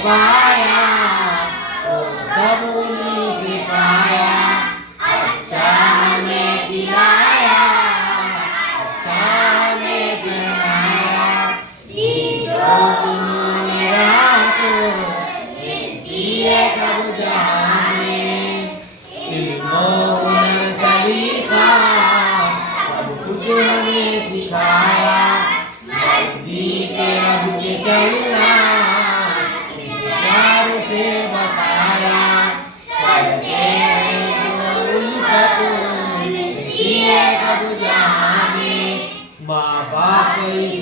पाया, तो सब उन्हीं से पाया। अच्छा हमें खिलाया, अच्छा हमें पहनाया, दी जो उन्होंने रात मिलती है कब जहाँ में। इल्मो हुनर सलीका सब कुछ हमें सिखाया। मर्जी पे रब के चलना इस प्यार से बताया। करते हैं जो उल्फत मिलती है कब जहाँ में। माँ बाप इस